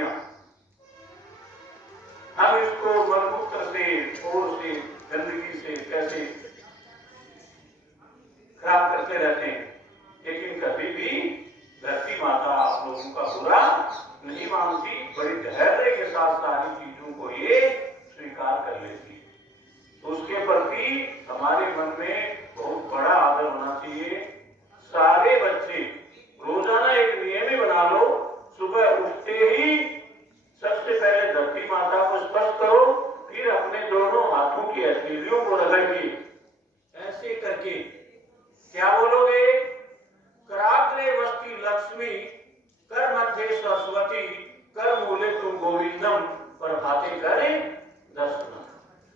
लक्ष्मियां, हम इसको मलमूत्र से और से गंदगी से कैसे खराब करते रहते हैं, लेकिन कभी भी धरती माता आप लोगों का बुरा नहीं मानती, बड़ी धैर्य के साथ सारी चीजों को ये स्वीकार कर लेती है। तो उसके प्रति हमारे मन में बहुत बड़ा आदर होना चाहिए। सारे बच्चे रोजाना एक नियम ही बना लो, सुबह उठते ही सबसे पहले धरती माता को स्पर्श करो, फिर अपने दोनों हाथों की हथेलियों को रगड़िए। ऐसे करके क्या बोलोगे? कराग्रे वस्ति लक्ष्मी, कर मध्य सरस्वती, कर मूले तुम गोविंदम, प्रभाते करे दर्शन।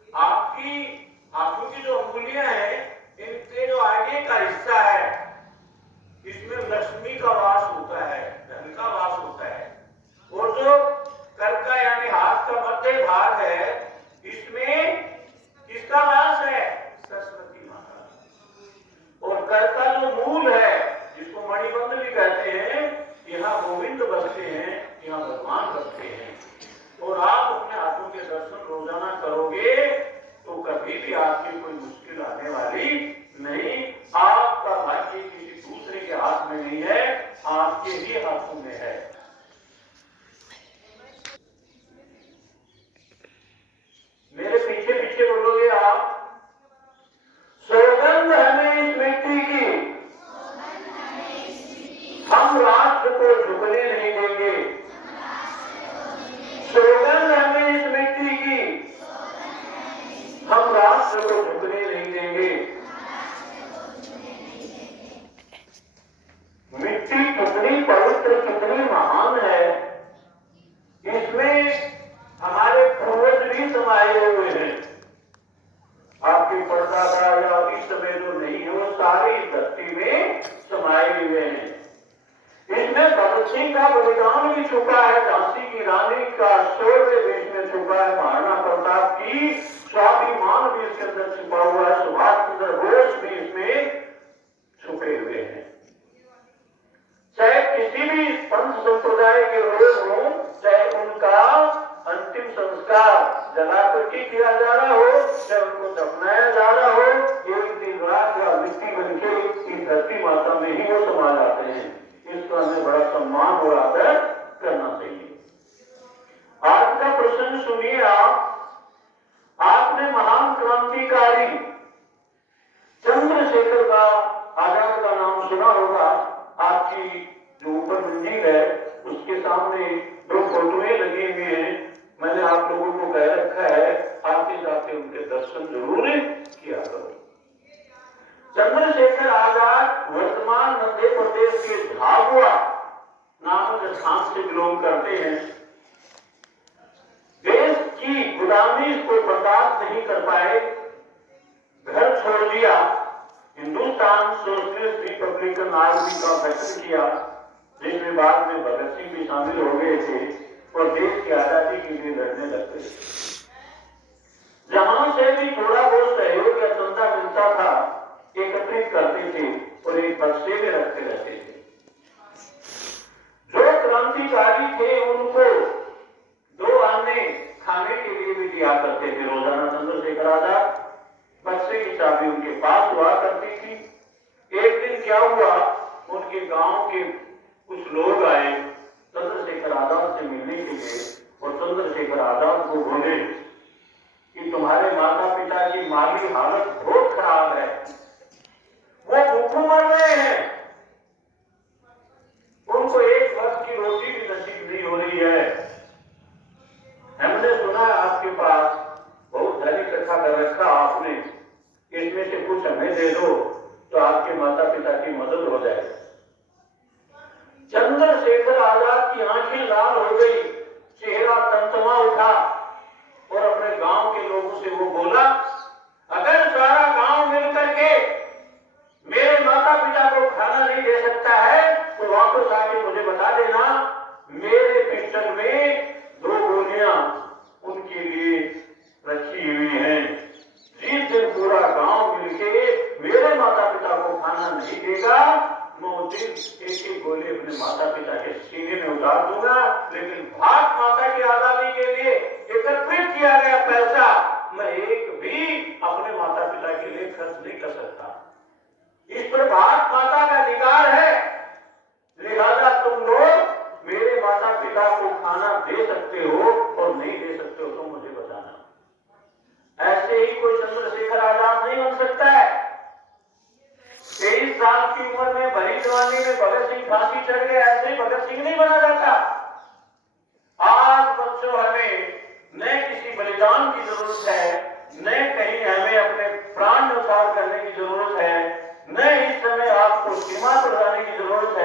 आपकी हाथों की जो अंगुलियां हैं, इनके जो आगे का हिस्सा है, इसमें लक्ष्मी का वास होता है, धन का वास होता है। और जो कर का यानी हाथ का मध्य भाग है, इसमें किसका वास है? सरस्वती माता। और कर का जो मूल है, जिसको मणिबंध भी कहते हैं, यहाँ गोविंद बसते हैं, यहाँ भगवान बसते हैं। और आप अपने हाथों के दर्शन रोजाना करोगे तो कभी भी आपकी कोई मुश्किल आने वाली नहीं। आपका भाग्य किसी दूसरे के हाथ में नहीं है, आपके ही हाथों में है। मेरे पीछे पीछे बोलोगे आप, सौगंध हमें इस मिट्टी की, हम राष्ट्र को झुकने नहीं देंगे। सौगंध हमें इस मिट्टी की, हम राष्ट्र को झुकने नहीं देंगे। मिट्टी कितनी पवित्र, कितनी महान है, इसमें हमारे पूर्वज भी समाये हुए हैं। आपके परदादा या इस समय जो नहीं है, वो सारी धरती में समाये हुए हैं। इसमें भगत सिंह का बलिदान भी छुपा है, झांसी की रानी का शौर्य भी इसमें छुपा है, महाराणा प्रताप की स्वाभिमान भी इसके अंदर छुपा हुआ है, सुभाष चंद्र बोस भी इसमें छुपे हुए हैं। चाहे किसी भी पंथ संप्रदाय के लोग हों, चाहे उनका अंतिम संस्कार जलाकर के किया जा रहा हो, चाहे उनको दफनाया जा रहा हो, एक दिन रात या मिट्टी बन के इस धरती माता में ही वो समा जाते हैं। इसका हमें बड़ा सम्मान और आदर करना चाहिए। आज का प्रश्न सुनिए आप। आपने महान क्रांतिकारी चंद्रशेखर का आजाद का नाम सुना होगा। आपकी जो ऊपर मंजिल है, उसके सामने दो फोटोएं लगी हुई हैं। मैंने आप लोगों को कह रखा है, आते जाते उनके दर्शन जरूर किया करो। चंद्रशेखर आजाद वर्तमान मध्य प्रदेश के झाबुआ नामक स्थान से बिलोंग करते हैं। देश की गुलामी को बर्दाश्त नहीं कर पाए, घर छोड़ दिया, हिंदुस्तान सोशलिस्ट रिपब्लिकन आर्मी का गठन किया, जिसमें बाद में भगत सिंह भी शामिल हो गए थे और देश की आजादी के लिए लड़ने लग गए। जहां से भी थोड़ा बहुत सहयोग या चंदा मिलता था, एकत्रित करते थे और एक बक्से में रखते रहते थे। जो क्रांतिकारी थे उनको 2 आने खाने के लिए भी दिया करते थे रोजाना। चंद्रशेखर आजाद बक्से की चाबी उनके पास हुआ करती थी। एक दिन क्या हुआ, उनके गांव के कुछ लोग आए चंद्रशेखर आजाद से मिलने के लिए और चंद्रशेखर आजाद को बोले कि तुम्हारे माता पिता की माली हालत बहुत खराब है, वो भूखे मर रहे हैं, उनको एक वक्त की रोटी भी नसीब नहीं हो रही है। हमने सुना आपके पास बहुत धन इकट्ठा कर रखा आपने, इसमें से कुछ हमें दे दो तो आपके माता पिता की मदद हो जाए। चंद्रशेखर आजाद की आंखें लाल हो गई, चेहरा तमतमा उठा और अपने गांव के लोगों से वो बोला, अगर सारा गांव मिलकर के मेरे माता पिता को खाना नहीं दे सकता है तो वापस आके मुझे बता सकते हो और नहीं दे सकते हो तो मुझे बताना। ऐसे ही कोई चंद्रशेखर आजाद नहीं बन सकता है। 23 साल की उम्र में भरी जवानी में भगत सिंह फांसी चढ़ गए, ऐसे ही भगत सिंह नहीं बना जाता। आज बच्चों हमें न किसी बलिदान की जरूरत है, न कहीं हमें अपने प्राण न्यौछावर करने की जरूरत है, न इस समय आपको सीमा पर जाने की जरूरत है।